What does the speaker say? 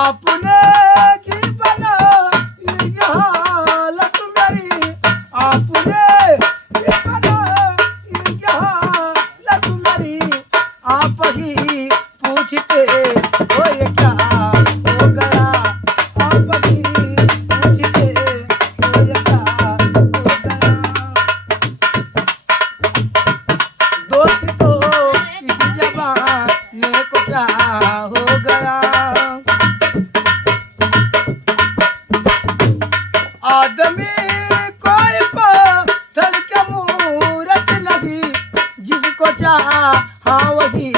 आपने की बना ये हालत मेरी, आपने की बना ये हालत मेरी, आप ही पूछते हो ये क्या हो गया, आप ही पूछते हो ये क्या हो गया। दोस्त तो इस जमाने को क्या हो गया। आदमी कोई पत्थर के मूरत लगी, जिसको चाहा वही